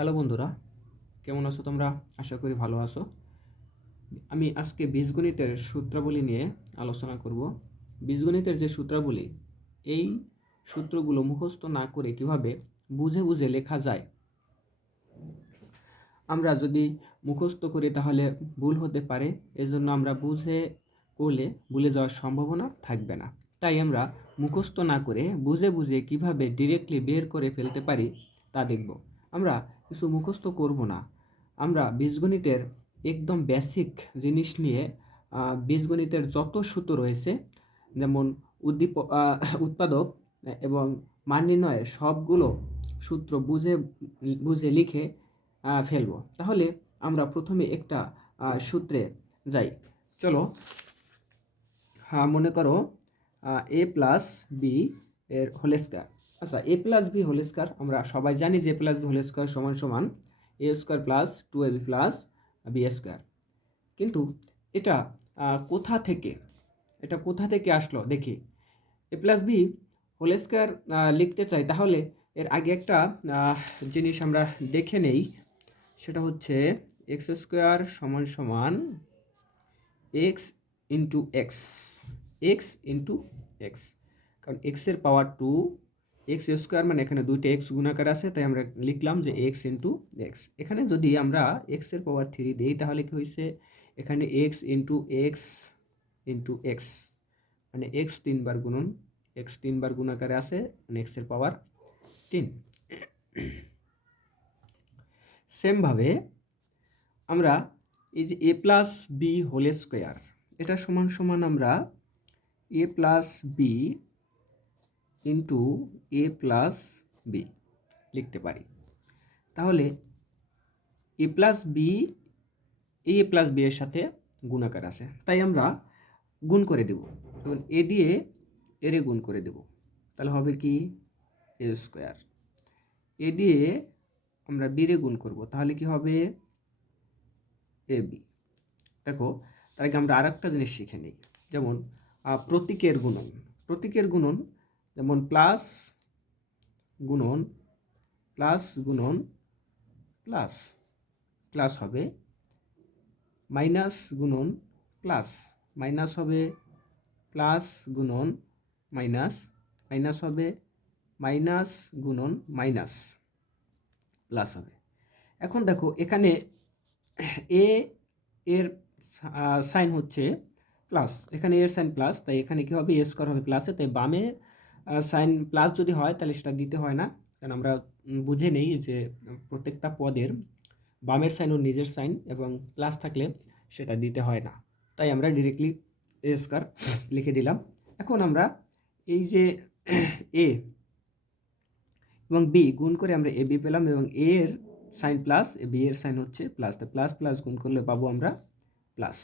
Hello বন্ধুরা, কেমন আছো তোমরা? আশা করি ভালো আছো। আমি আজকে বীজগণিতের সূত্রাবলী নিয়ে আলোচনা করব। বীজগণিতের যে সূত্রাবলী, এই সূত্রগুলো মুখস্থ না করে কীভাবে বুঝে বুঝে লেখা যায়? আমরা যদি মুখস্থ করি তাহলে ভুল হতে পারে, এজন্য আমরা বুঝে করলে ভুলে যাওয়ার সম্ভাবনা থাকবে না। তাই আমরা মুখস্থ না করে বুঝে বুঝে কীভাবে ডিরেক্টলি বের করে ফেলতে পারি তা দেখব। আমরা কিছু মুখস্থ করব না। আমরা বীজগণিতের একদম বেসিক জিনিস নিয়ে বীজগণিতের যত সূত্র রয়েছে, যেমন উদ্দীপ উৎপাদক এবং মান নির্ণয়ের সবগুলো সূত্র বুঝে বুঝে লিখে ফেলব। তাহলে আমরা প্রথমে একটা সূত্রে যাই। চলো হ্যাঁ মনে করো এ প্লাস বি এর হোল স্কয়ার আচ্ছা A plus B whole square আমরা সবাই জানি যে A plus B whole square সমান সমান A square plus two A B plus B square কিন্তু এটা কোথা থেকে, এটা কোথা থেকে আসলো? দেখি। A plus B whole square লিখতে চাই, তাহলে এর আগে একটা জিনিস আমরা দেখে নেই। সেটা হচ্ছে এক্স স্কোয়ার সমান সমান X into X X into X কারণ এক্সের পাওয়ার টু এক্স স্কোয়ার মানে এখানে দুইটা এক্স গুণাকার আছে, তাই আমরা লিখলাম যে এক্স ইন্টু এক্স এখানে যদি আমরা এক্সের পাওয়ার থ্রি দিই, তাহলে কি হয়েছে এখানে X into X into X মানে এক্স তিনবার গুণন এক্স তিনবার গুণাকারে আছে মানে এক্সের পাওয়ার তিন। সেমভাবে আমরা এই যে A plus B whole square এটা সমান সমান আমরা A plus B into A plus B লিখতে পারি। তাহলে A plus B A plus B এর সাথে গুণাকার আছে। তাই আমরা গুণ করে দেব। এবং এ দিয়ে এরে গুণ করে দেব। তাহলে হবে কি? এ স্কোয়ার এ দিয়ে আমরা বিরে গুণ করব। তাহলে কি হবে? এ বি দেখো, তার আগে আমরা আরেকটা জিনিস শিখে নিই। যেমন প্রতীকের গুণন। প্রতীকের গুণন যেমন প্লাস গুণন প্লাস গুণন, প্লাস প্লাস হবে। মাইনাস গুণন, প্লাস, মাইনাস হবে প্লাস গুণন, মাইনাস মাইনাস হবে মাইনাস গুণন, মাইনাস, প্লাস হবে। এখন দেখো, এখানে এ এর সাইন হচ্ছে প্লাস। এখানে এর সাইন প্লাস, তাই এখানে কী হবে? এ স্কোয়ার হবে প্লাসে। তাই বামে সাইন প্লাস যদি হয়, তাহলে সেটা দিতে হয় না। কারণ আমরা বুঝে নেই যে প্রত্যেকটা পদের বামের সাইন ও নিজের সাইন এবং প্লাস থাকলে সেটা দিতে হয় না। তাই আমরা ডিরেক্টলি এ স্কোয়ার লিখে দিলাম। এখন আমরা এই যে এ এবং বি গুণ করে আমরা এ বি পেলাম এবং এ এর সাইন প্লাস বি এর সাইন হচ্ছে প্লাস প্লাস প্লাস গুণ করলে পাবো আমরা প্লাস।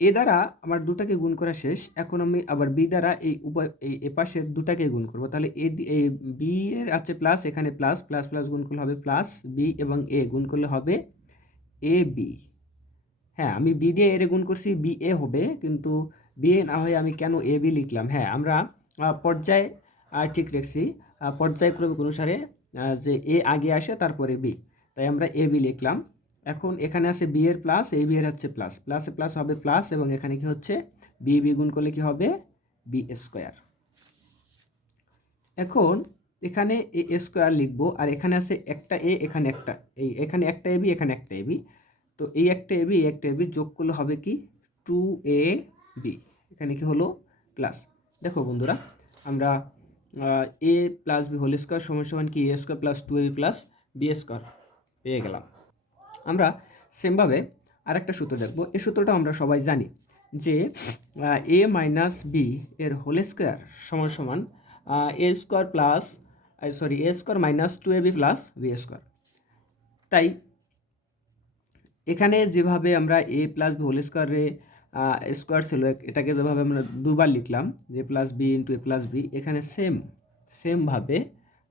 এ দ্বারা আমার দুটাকে গুণ করা শেষ। এখন আমি আবার বি দ্বারা এই উভয়, এই এপাশের দুটাকে গুণ করব। তাহলে এ এই বি এর আছে প্লাস এখানে প্লাস প্লাস প্লাস গুণ করলে হবে প্লাস বি এবং এ গুণ করলে হবে এ বি হ্যাঁ আমি বি দিয়ে এর গুণ করছি বি এ হবে। কিন্তু বি এ না হয়ে আমি কেন এ বি লিখলাম? হ্যাঁ আমরা পর্যায় ঠিক রাখছি। পর্যায়ক্রমিক অনুসারে যে এ আগে আসে তারপরে বি তাই আমরা এ বি লিখলাম। এখন এখানে আছে বি এর প্লাস এ বি এর হচ্ছে প্লাস প্লাসে প্লাস হবে প্লাস এবং এখানে কি হচ্ছে? বি বি গুণ করলে কি হবে? বি স্কোয়ার এখন এখানে এ স্কোয়ার লিখব, আর এখানে আছে একটা এ এখানে একটা। এই এখানে একটা এ বি এখানে একটা এ বি তো এই একটা এ বি একটা এ বি যোগ করলে হবে কি? টু এ বি এখানে কি হলো? প্লাস দেখো বন্ধুরা, আমরা A plus B whole square সমান সমান কি? A square plus two A B plus B square পেয়ে গেলাম। আমরা সেমভাবে আরেকটা সূত্র দেখব। এই সূত্রটা আমরা সবাই জানি যে এ মাইনাস বি এর হোল স্কোয়ার সমান সমান A square plus sorry A square minus two A B plus B square তাই এখানে যেভাবে আমরা এ প্লাস বি হোল স্কোয়ারে স্কোয়ার ছিল, এটাকে যেভাবে আমরা দুবার লিখলাম যে plus B into A plus B এখানে সেম সেমভাবে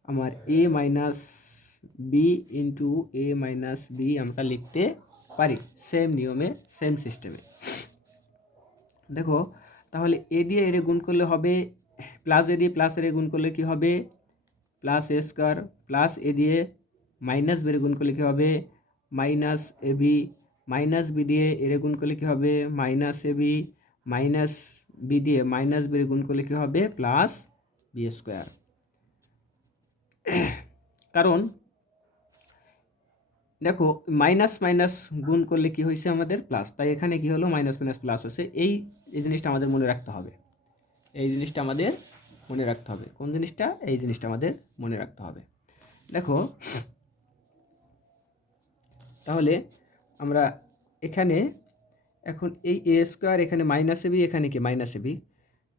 আমার A minus B into A minus B আমরা লিখতে পারি। সেম নিয়মে সেম সিস্টেমে দেখো, তাহলে এ দিয়ে এর গুণ করলে হবে প্লাস এ দিয়ে প্লাস এর গুণ করলে কি হবে? Plus A square plus A দিয়ে মাইনাস বের গুণ করলে কী হবে? Minus A B minus B দিয়ে এর গুণ করলে কী হবে? Minus A B minus B দিয়ে মাইনাস বি গুণ করলে কী হবে? প্লাস বি স্কোয়ার কারণ দেখো মাইনাস মাইনাস গুণ করলে কি হয়েছে আমাদের? প্লাস তাই এখানে কি হলো? মাইনাস মাইনাস প্লাস হচ্ছে এই এই জিনিসটা আমাদের মনে রাখতে হবে। এই জিনিসটা আমাদের মনে রাখতে হবে। কোন জিনিসটা? এই জিনিসটা আমাদের মনে রাখতে হবে। দেখো, তাহলে আমরা এখানে এখন এই এ স্কোয়ার এখানে মাইনাস এবি এখানে কি? মাইনাস এবি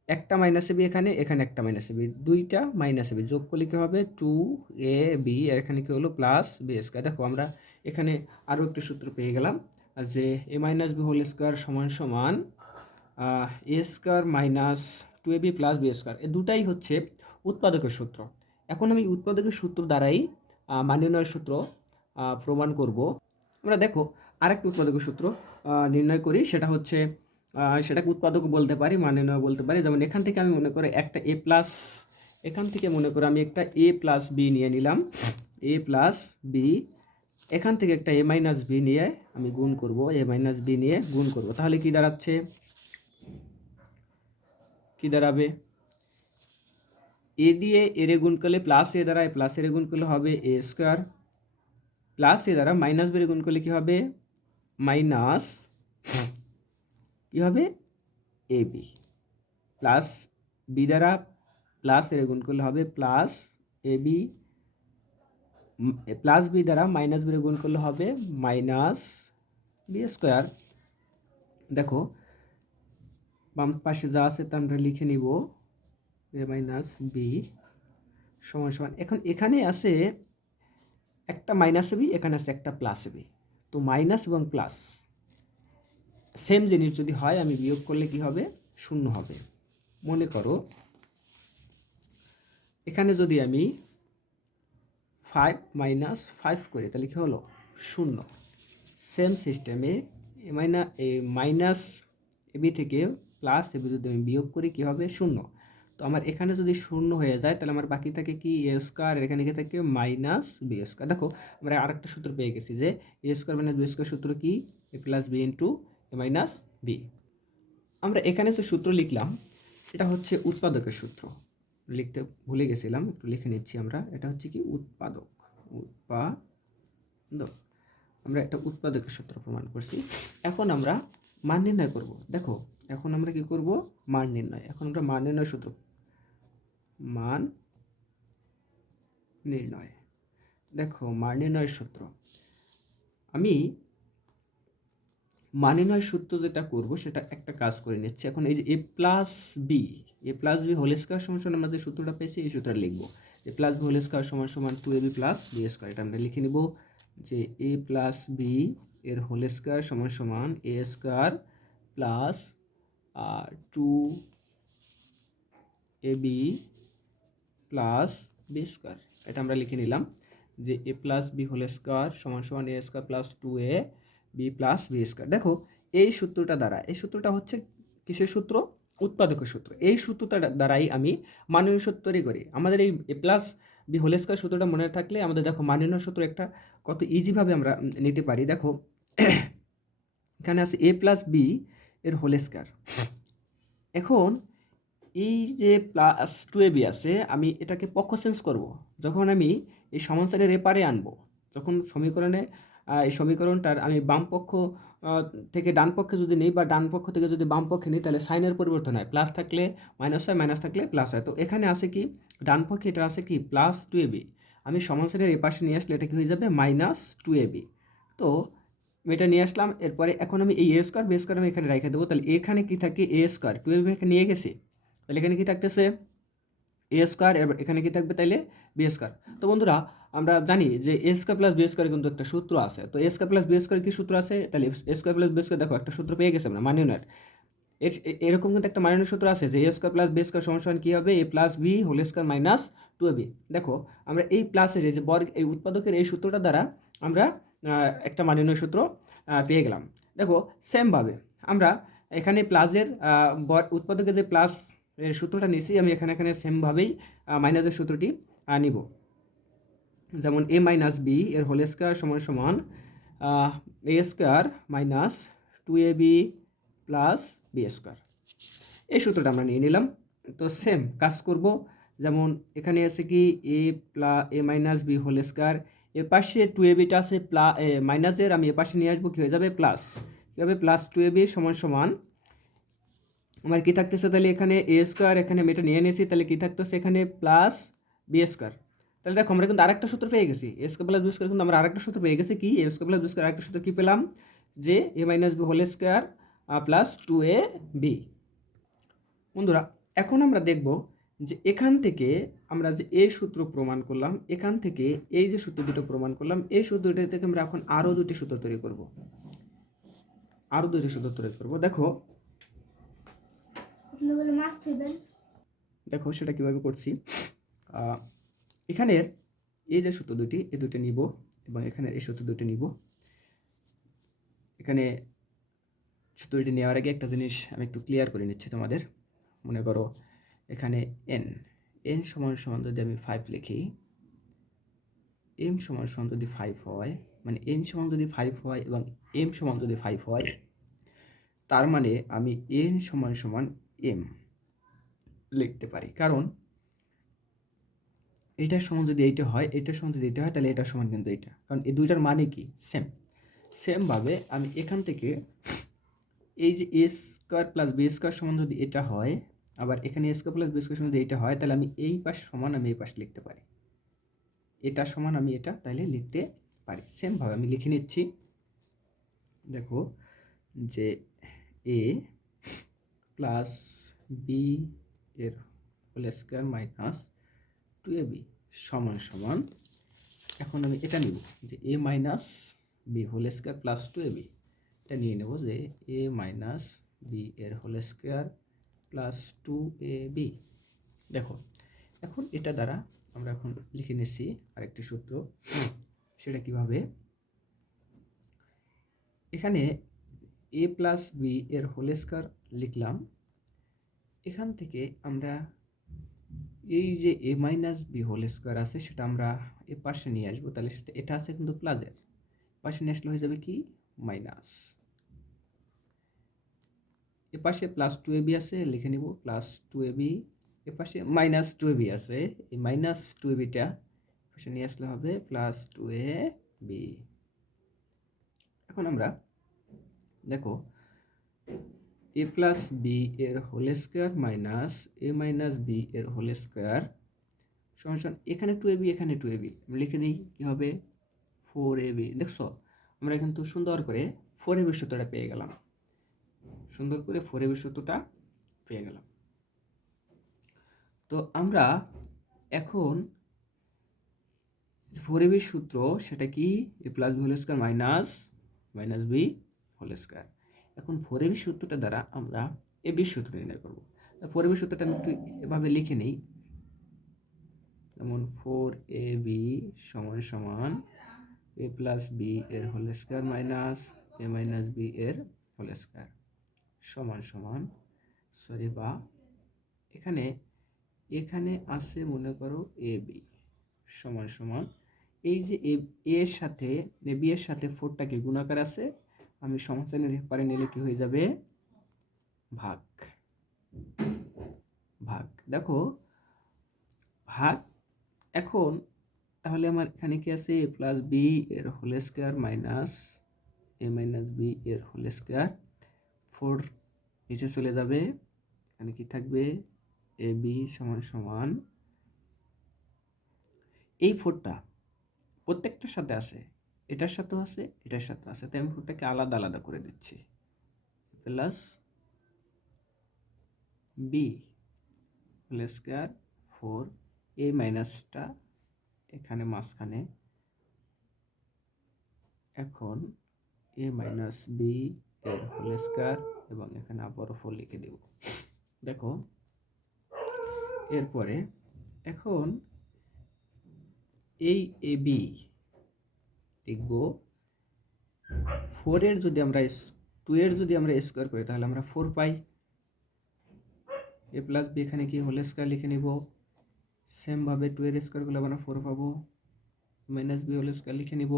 একটা মাইনাস এবি এখানে এখানে একটা মাইনাস এবি দুইটা মাইনাস এবি যোগ করলে কী হবে? টু এ বি আর এখানে কী হলো? প্লাস বি স্কোয়ার দেখো, আমরা এখানে আরও একটি সূত্র পেয়ে গেলাম যে A minus B whole square সমান সমান A square minus two A B plus B square এ দুটাই হচ্ছে উৎপাদকের সূত্র। এখন আমি উৎপাদকের সূত্র দ্বারাই আহ, সূত্র প্রমাণ করব। আমরা দেখো আরেকটি উৎপাদকের সূত্র নির্ণয় করি। সেটা হচ্ছে সেটাকে উৎপাদক বলতে পারি মান নির্ণয় বলতে পারি। যেমন এখান থেকে আমি মনে করি একটা এ প্লাস এখান থেকে মনে করো আমি একটা এ প্লাস বি নিয়ে নিলাম। এ প্লাস বি এখান থেকে একটা এ মাইনাস বি নিয়ে আমি গুণ করব এ মাইনাস বি নিয়ে গুণ করব। তাহলে কি দাঁড়াচ্ছে? কি দাঁড়াবে? এ দিয়ে এর গুণ করলে প্লাস এ দ্বারা প্লাস এর গুণ করলে হবে এ স্কোয়ার প্লাস এ দ্বারা মাইনাস বের গুণ করলে কি হবে? মাইনাস কি হবে? এ বি প্লাস বি দ্বারা প্লাস এর গুণ করলে হবে plus A B plus B দ্বারা মাইনাস বি গুণ করলে হবে মাইনাস বি স্কোয়ার। দেখো, বাম পাশে যা আছে তা আমরা লিখে নিব এ মাইনাস বি সমান সমান। এখন এখানে আছে একটা মাইনাস বি, এখানে আছে একটা প্লাস বি। তো মাইনাস এবং প্লাস, সেম জিনিস যদি হয় আমি বিয়োগ করলে কি হবে? শূন্য হবে। মনে করো, এখানে যদি আমি ফাইভ মাইনাস ফাইভ করি, তাহলে কি হলো? শূন্য। সেম সিস্টেমে মাইনা মাইনাস এবি থেকে প্লাস এবি যদি আমি বিয়োগ করি, কী হবে? শূন্য। তো আমার এখানে যদি শূন্য হয়ে যায়, তাহলে আমার বাকি থাকে কি? এ স্কোয়ার এখানে কি থাকে? মাইনাস বি স্কোয়ার দেখো, আমরা আরেকটা সূত্র পেয়ে গেছি যে, A square minus B square সূত্র কি? A plus B into A minus B আমরা এখানে যে সূত্র লিখলাম এটা হচ্ছে উৎপাদকের সূত্র। লিখতে ভুলে গেছিলাম, একটু লিখে নিচ্ছি আমরা। এটা হচ্ছে কি উৎপাদক উৎপাদক। আমরা একটা উৎপাদকের সূত্র প্রমাণ করছি। এখন আমরা মান নির্ণয় করব। দেখো, এখন আমরা কি করব? মান নির্ণয়। এখন আমরা মান নির্ণয় সূত্র, মান নির্ণয়। দেখো, মান নির্ণয়ের সূত্র। আমি মান নয় সূত্র যেটা করব সেটা একটা কাজ করে নিচ্ছি। এখন এই যে A plus B A plus B whole square সমান সমান আমরা যে সূত্রটা পেয়েছি এই সূত্রটা লিখব। A plus B whole square সমান সমান two A B plus B square এটা আমরা লিখে নিব যে এ প্লাস বি এর হোল স্কোয়ার সমান সমান A square plus two A B plus B square এটা আমরা লিখে নিলাম। যে A plus B whole square সমান সমান A square plus two A B plus B square দেখো, এই সূত্রটা দ্বারা, এই সূত্রটা হচ্ছে কিসের সূত্র? উৎপাদকের সূত্র। এই সূত্রটা দ্বারাই আমি মাননীয় সূত্র তৈরি করি। আমাদের এই A plus B whole square সূত্রটা মনে থাকলে আমাদের দেখো মাননীয় সূত্র একটা কত ইজিভাবে আমরা নিতে পারি। দেখো, এখানে আছে এ প্লাস বি এর হোল স্কোয়ার এখন এই যে প্লাস টু এ বি আছে, আমি এটাকে পক্ষ চেঞ্জ করব। যখন আমি এই সমানসারের এপারে আনব, যখন সমীকরণে এই সমীকরণটার আমি বাম পক্ষ থেকে ডান পক্ষে যদি নিই বা ডান পক্ষ থেকে যদি বাম পক্ষে নিই, তাহলে সাইনের পরিবর্তন হয়। প্লাস থাকলে মাইনাস হয় মাইনাস থাকলে প্লাস হয়। তো এখানে আছে কি? ডান পক্ষে এটা আছে কি? প্লাস টু এ বি আমি সমানসারের এ পাশে নিয়ে আসলে এটা কি হয়ে যাবে? মাইনাস টু এ বি তো এটা নিয়ে আসলাম, এরপরে এখন আমি এই এ স্কোয়ার বি স্কোয়ার আমি এখানে রেখে দেবো। তাহলে এখানে কি থাকে? A square two A B নিয়ে গেছে। তাহলে এখানে কি থাকতেছে? এ স্কোয়ার এখানে কি থাকবে তাইলে? বি স্কোয়ার তো বন্ধুরা আমরা জানি যে এ স্কোয়ার প্লাস বি কিন্তু একটা সূত্র আছে। তো A square plus B square কি সূত্র আছে? তাহলে এ প্লাস বি স্কোয়ার দেখো, একটা সূত্র পেয়ে গেছে আমরা মানিউনার এর, এরকম কিন্তু একটা মাইনাস সূত্র আছে যে এ প্লাস বি স্কোয়ার সমান কী হবে? A plus B whole square minus two B দেখো, আমরা এই প্লাসের এই যে বর্গ, এই উৎপাদকের এই সূত্রটা দ্বারা আমরা একটা মাননীয় সূত্র পেয়ে গেলাম। দেখো সেমভাবে আমরা এখানে প্লাসের উৎপাদকের যে প্লাস সূত্রটা নিয়েছি, আমি এখানে এখানে সেমভাবেই মাইনাসের সূত্রটি নিব। যেমন এ মাইনাস বি এর হোল স্কোয়ার সমান সমান A square minus two A B plus B square. এই সূত্রটা আমরা নিয়ে নিলাম। তো সেম কাজ করব। যেমন এখানে আছে কি, A প্লা, A minus B whole square, এ পাশে টু এ বিটা আছে প্লা মাইনাসের আমি এ পাশে নিয়ে আসব, কী হয়ে যাবে? প্লাস। কী হবে? প্লাস টু এ বি সমান সমান। আমার কী থাকতেছে? তাহলে এখানে এ স্কোয়ার এখানে আমি এটা নিয়ে নিয়েছি, তাহলে কী থাকতেছে? এখানে প্লাস বি স্কোয়ার। তাহলে দেখো আমরা কিন্তু আরেকটা সূত্র পেয়ে গেছি। A square plus B square কিন্তু আমরা আরেকটা সূত্র পেয়ে গেছি কি? A square plus B square আরেকটা সূত্র কী পেলাম? যে A minus B whole square plus two A B বন্ধুরা এখন আমরা দেখব যে এখান থেকে আমরা যে এই সূত্র প্রমাণ করলাম এখান থেকে এই যে সূত্র দুটো প্রমাণ করলাম এই সূত্রটা থেকে আমরা এখন আরও দুটি সূত্র তৈরি করব। আরও দুটি সূত্র তৈরি করব। দেখো দেখো সেটা কীভাবে করছি। এখানের এই যে সূত্র দুটি এই দুটি নিব এবং এখানে এই সূত্র দুটি নিব। এখানে সূত্র দুটি নেওয়ার আগে একটা জিনিস আমি একটু ক্লিয়ার করে নিচ্ছি তোমাদের। মনে করো এখানে এন এন সমান সমান যদি আমি ফাইভ লিখি এম সমান সমান যদি ফাইভ হয় মানে এন সমান যদি ফাইভ হয় এবং এম সমান যদি ফাইভ হয়, তার মানে আমি এন সমান সমান এম লিখতে পারি। কারণ এইটার সমান যদি এইটা হয় এটার সমান যদি এটা হয়, তাহলে এটার সমান কিন্তু এইটা। কারণ এই দুইটার মানে কি? সেম সেমভাবে আমি এখান থেকে এই যে A square plus B square সমান যদি এটা হয়, আবার এখানে A square plus B square সমান যদি এটা হয়, তাহলে আমি এই পাশ সমান আমি এই পাশ লিখতে পারি। এটা সমান আমি এটা তাহলে লিখতে পারি। সেমভাবে আমি লিখে নিচ্ছি। দেখো যে এ প্লাস বি এর whole square minus two A B সমান সমান, এখন আমি এটা নিব, যে A minus B whole square plus two A B এটা নিয়ে নেব যে এ মাইনাস বি এর whole square plus two A B দেখো, এখন এটা দ্বারা আমরা এখন লিখে নিচ্ছি আরেকটি সূত্র, সেটা কীভাবে? এখানে এ প্লাস বি এর হোল স্কোয়ার লিখলাম, এখান থেকে আমরা এই যে A minus B whole square আছে, সেটা আমরা এ পাশে নিয়ে আসব। তাহলে সেটা, এটা আছে কিন্তু প্লাসের পাশে নিয়ে আসলে হয়ে যাবে কি? মাইনাস এ পাশে প্লাস টু এ বি আছে, লিখে নিব প্লাস টু এ বি এ পাশে মাইনাস টু এ বি আছে। এই মাইনাস টু এ বিটা পাশে নিয়ে আসলে হবে প্লাস টু এ বি এখন আমরা দেখো এ প্লাস বি এর whole square minus A minus B এর হোল স্কোয়ার সমান এখানে টু এ বি এখানে টু এ বি লিখে দিই কী হবে? ফোর এ বি দেখছ? আমরা কিন্তু সুন্দর করে ফোর এ বি সূত্রটা পেয়ে গেলাম। সুন্দর করে ফোর এ বি সূত্রটা পেয়ে গেলাম। তো আমরা এখন ফোর এ বি সূত্র, সেটা কি? A plus B whole square minus minus B whole square. এখন ফোর এবি সূত্রটা দ্বারা আমরা এ বি সূত্র নির্ণয় করব। ফোর এবি সূত্রটা আমি একটু এভাবে লিখে নিই। যেমন ফোর এ বি সমান সমান এ প্লাস বি এর whole square minus A minus B এর হোল স্কোয়ার সমান সমান, সরি বা, এখানে এখানে আছে মনে করো এ বি সমান সমান। এই যে এ এর সাথে, এ বি এর সাথে ফোরটাকে গুণাকার আছে আমি সমাধানের পারে নিলে কি হয়ে যাবে? ভাগ। ভাগ। দেখো, ভাগ এখন, তাহলে আমার এখানে কি আছে? এ প্লাস বি এর whole square minus A minus B এর হোল স্কোয়ার ফোর নিচে চলে যাবে। এখানে কি থাকবে? এ বি সমান সমান। এই ফোরটা প্রত্যেকটার সাথে আছে। এটার সাথেও আছে, এটার সাথেও আছে। তাই আমি ফোরটাকে আলাদা আলাদা করে দিচ্ছি। Plus B whole square four এই মাইনাসটা এখানে মাঝখানে। এখন এ মাইনাস বি এর হোল স্কোয়ার এবং এখানে আবারও ফোর লিখে দেব। দেখো, এরপরে এখন এই এ বি লিখব ফোরের যদি আমরা টু যদি আমরা স্কোয়ার করি, তাহলে আমরা ফোর পাই। এ প্লাস বি এখানে কি হোল স্কোয়ার লিখে নিব। সেমভাবে টু এর স্কোয়ার করলে আমরা ফোর পাবো। মাইনাস বি হোল স্কোয়ার লিখে নিব।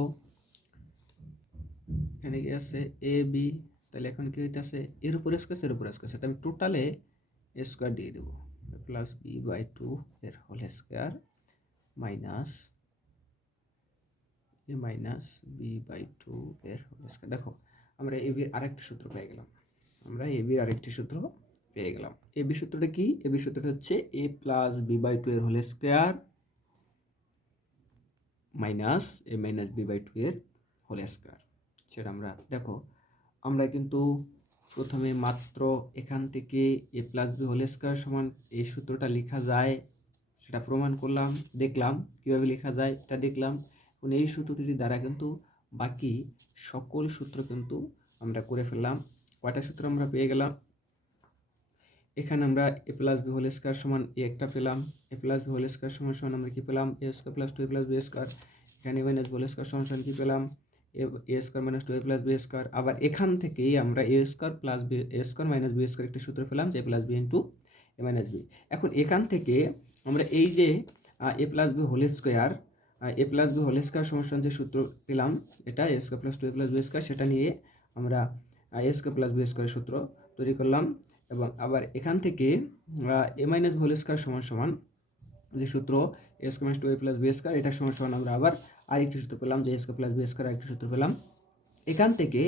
এখানে কি আছে? এ বি তাহলে এখন কি হইতেছে? এর উপর স্কোয়ার এর উপর স্কোয়ার আমি টোটালে স্কোয়ার দিয়ে দেবো। প্লাস বি বাই টু এর whole square minus A minus B by two এর দেখো, আমরা এ বির আরেকটি সূত্র পেয়ে গেলাম। আমরা এ বির আরেকটি সূত্র পেয়ে গেলাম। এ বি সূত্রটা কি? এ বি সূত্রটা হচ্ছে A plus B by two এর whole square minus A minus B by two এর হোল স্কোয়ার। সেটা আমরা, দেখো, আমরা কিন্তু প্রথমে মাত্র এখান থেকে A plus B whole square সমান এই সূত্রটা লেখা যায়, সেটা প্রমাণ করলাম, দেখলাম। কীভাবে লেখা যায়? এটা দেখলাম। এবং এই সূত্রটি দ্বারা কিন্তু বাকি সকল সূত্র কিন্তু আমরা করে ফেললাম। কয়টা সূত্র আমরা পেয়ে গেলাম? এখানে আমরা A plus B whole square সমান এ একটা পেলাম। A plus B whole square সমান সমান আমরা কি পেলাম? A square plus two A plus B square এখানে মাইনাস হোল স্কোয়ার সমান সমান কি পেলাম? A square minus two A plus B square আবার এখান থেকেই আমরা A square plus B A square minus B square একটা সূত্র পেলাম, যে A plus B into A minus B এখন এখান থেকে আমরা এই যে A plus B whole square A plus B whole square সমস্যার যে সূত্র পেলাম এটা A square plus two A plus B square সেটা নিয়ে আমরা এ স্কোয়ার প্লাস বি স্কোয়ারের সূত্র তৈরি করলাম এবং আবার এখান থেকে এ মাইনাস হোল স্কোয়ার সমান সমান যে সূত্র A square minus two A plus B square এটা সমান সমান আমরা আবার আরেকটি সূত্র পেলাম যে A square plus B square আরেকটি সূত্র পেলাম। এখান থেকে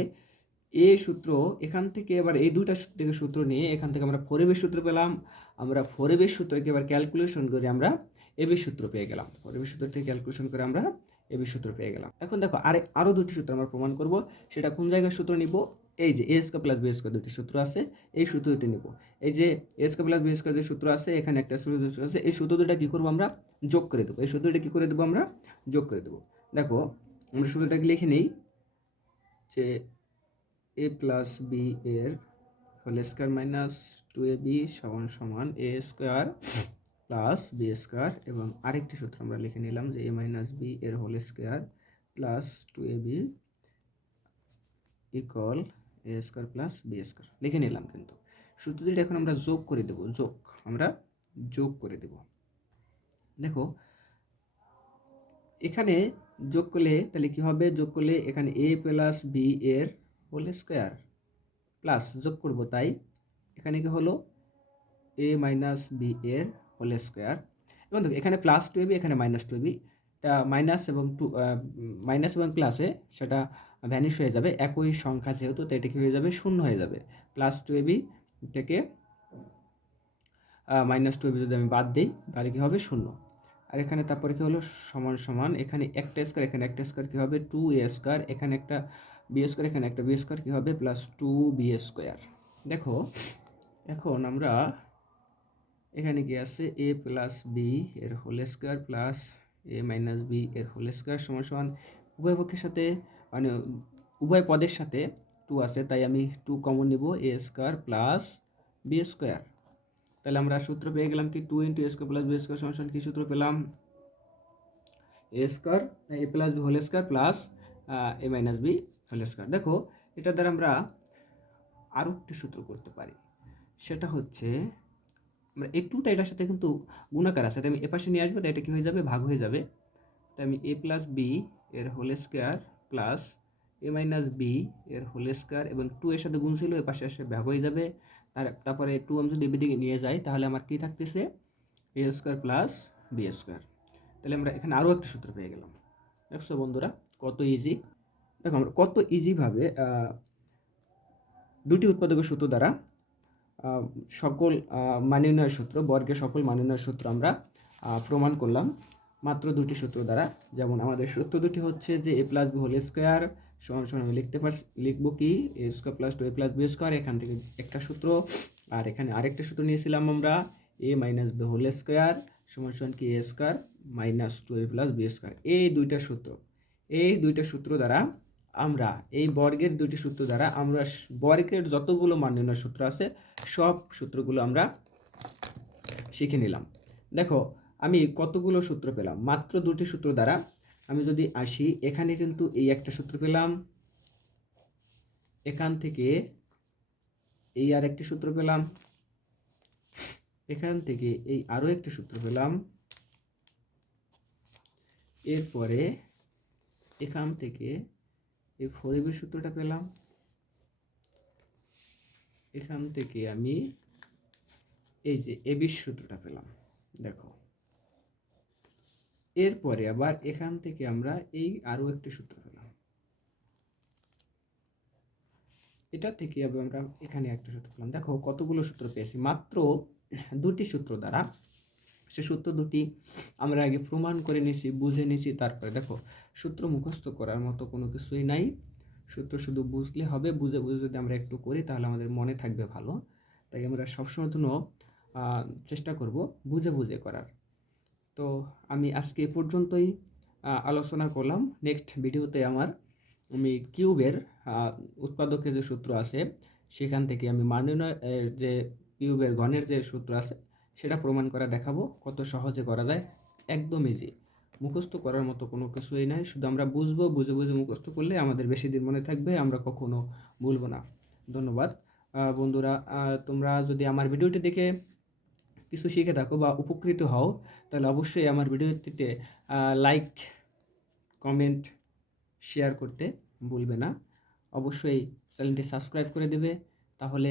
এ সূত্র, এখান থেকে এবার এই দুইটা থেকে সূত্র নিয়ে এখান থেকে আমরা ফোরেবের সূত্র পেলাম। আমরা ফোরেবের সূত্রকে এবার ক্যালকুলেশন করে আমরা এবি সূত্র পেয়ে গেলাম। ফোরেবের সূত্র থেকে ক্যালকুলেশন করে আমরা এবি সূত্র পেয়ে গেলাম। এখন দেখো, আরে আরও দুটি সূত্র আমরা প্রমাণ করব। সেটা কোন জায়গায় সূত্র নিব? এই যে এ স্কোয়ার প্লাস বি দুটি সূত্র আছে, এই সূত্র দুটি নিব। এই যে A square plus B square যে সূত্র আছে, এখানে একটা সূত্র আছে, এই সূত্র দুটা কী করব আমরা? যোগ করে দেবো। এই সূত্রটা কী করে দেবো আমরা? যোগ করে দেবো। দেখো, আমরা সূত্রটাকে লিখে নিই যে এ প্লাস বি এর whole square minus two A B সমান সমান A square plus B square এবং আরেকটি সূত্র আমরা লিখে নিলাম যে এ মাইনাস বি এর whole square plus two A B equal A square plus B square. লিখে নিলাম কিন্তু। সূত্র দুটো এখন আমরা যোগ করে দেব, যোগ। আমরা যোগ করে দেব। দেখো, এখানে যোগ করলে তাহলে কী হবে? যোগ করলে এখানে এ প্লাস বি এর হোল স্কোয়ার প্লাস যোগ করব, তাই এখানে কি হলো? এ মাইনাস বি এর হোল স্কোয়ার এবং দেখো, এখানে প্লাস টু এবি এখানে মাইনাস টু এবি তা মাইনাস এবং টু মাইনাস এবং প্লাসে সেটা ভ্যানিশ হয়ে যাবে। একই সংখ্যা যেহেতু, তো এটা কী হয়ে যাবে? শূন্য হয়ে যাবে। প্লাস টু এবি থেকে মাইনাস টু এবি যদি আমি বাদ দিই, তাহলে কী হবে? শূন্য। আর এখানে তারপরে কী হলো? সমান সমান। এখানে একটা স্কোয়ার এখানে একটা স্কোয়ার কী হবে? টু এ স্কোয়ার এখানে একটা বি স্কোয়ার এখানে একটা বি স্কোয়ার কী হবে? প্লাস টু বি স্কোয়ার দেখো, এখন আমরা এখানে কি আছে? এ প্লাস বি এর whole square plus A minus B এর হোল স্কোয়ার সমান সমান উভয় পক্ষের সাথে মানে উভয় পদের সাথে টু আছে, তাই আমি টু কমন নিব A square plus B square তাহলে আমরা সূত্র পেয়ে গেলাম কি? Two into A square plus B square সমান সমান কী সূত্র পেলাম? A square A plus B whole square plus A minus B whole square দেখো এটা দ্বারা আমরা আরও একটি সূত্র করতে পারি। সেটা হচ্ছে আমরা এই টুটা এটার সাথে কিন্তু গুণাকার আছে। তাই আমি এপাশে নিয়ে আসব, তাই এটা কী হয়ে যাবে? ভাগ হয়ে যাবে। তাই আমি এ প্লাস বি এর whole square plus A minus B এর হোল স্কোয়ার এবং টু এর সাথে গুণ ছিল, এ পাশে এসে ভাগ হয়ে যাবে। আর তারপরে টু আমি যদি এদিকে নিয়ে যাই, তাহলে আমার কী থাকতেছে? A square plus B square তাহলে আমরা এখানে আরও একটা সূত্র পেয়ে গেলাম। দেখছ বন্ধুরা, কত ইজি দেখো আমরা কত ইজিভাবে দুটি উৎপাদকের সূত্র দ্বারা সকল মানির্ণয় সূত্র, বর্গের সকল মানির্ণয় সূত্র আমরা প্রমাণ করলাম। মাত্র দুটি সূত্র দ্বারা। যেমন আমাদের সূত্র দুটি হচ্ছে যে A plus B whole square সমান সমান আমি লিখতে পারছি, লিখব কি? A square plus two, A plus B square, এখান থেকে একটা সূত্র। আর এখানে আরেকটা সূত্র নিয়েছিলাম আমরা, A minus B whole square সমান সমান কি? A square minus two, A plus B square. এই দুইটা সূত্র, এই দুইটা সূত্র দ্বারা আমরা এই বর্গের দুটি সূত্র দ্বারা আমরা বর্গের যতগুলো মান নির্ণয় সূত্র আছে, সব সূত্রগুলো আমরা শিখে নিলাম। দেখো, আমি কতগুলো সূত্র পেলাম? মাত্র দুটি সূত্র দ্বারা আমি যদি আসি, এখানে কিন্তু এই একটা সূত্র পেলাম। এখান থেকে এই আর একটি সূত্র পেলাম। এখান থেকে এই আরও একটি সূত্র পেলাম। এরপরে এখান থেকে এই ফোর এবির সূত্রটা পেলাম। এখান থেকে আমি এই যে এবির সূত্রটা পেলাম। দেখো। এরপরে আবার এখান থেকে আমরা এই আরও একটি সূত্র পেলাম। এটা থেকে আবার আমরা এখানে একটা সূত্র পেলাম। দেখো, কতগুলো সূত্র পেয়েছি? মাত্র দুটি সূত্র দ্বারা সে সূত্র দুটি আমরা আগে প্রমাণ করে নিয়েছি বুঝে নিয়েছি তারপরে দেখো, সূত্র মুখস্থ করার মতো কোনো কিছুই নাই। সূত্র শুধু বুঝলে হবে, বুঝে বুঝে যদি আমরা একটু করি তাহলে আমাদের মনে থাকবে ভালো। তাই আমরা সবসময় জন্য চেষ্টা করব বুঝে বুঝে করার। তো আমি আজকে এ পর্যন্তই আলোচনা করলাম। নেক্সট ভিডিওতে আমার, আমি কিউবের উৎপাদকের যে সূত্র আছে, সেখান থেকে আমি মান যে কিউবের গণের যে সূত্র আছে সেটা প্রমাণ করা দেখাবো কত সহজে করা যায়। একদম ইজি মুখস্থ করার মতো কোনো কিছুই নাই। শুধু আমরা বুঝব, বুঝে বুঝে মুখস্থ করলে আমাদের বেশি দিন মনে থাকবে, আমরা কখনো ভুলবো না। ধন্যবাদ। বন্ধুরা তোমরা যদি আমার ভিডিওটি দেখে কিছু শিখে থাকো বা উপকৃত হও, তাহলে অবশ্যই আমার ভিডিওটিতে লাইক কমেন্ট শেয়ার করতে ভুলবে না। অবশ্যই চ্যানেলটি সাবস্ক্রাইব করে দেবে। তাহলে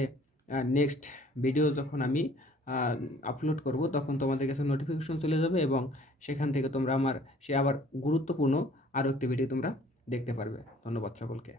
নেক্সট ভিডিও যখন আমি আপলোড করব, তখন তোমাদের কাছে নোটিফিকেশন চলে যাবে এবং সেখান থেকে তোমরা আমার সে আবার গুরুত্বপূর্ণ আরও একটি ভিডিও তোমরা দেখতে পারবে। ধন্যবাদ সকলকে।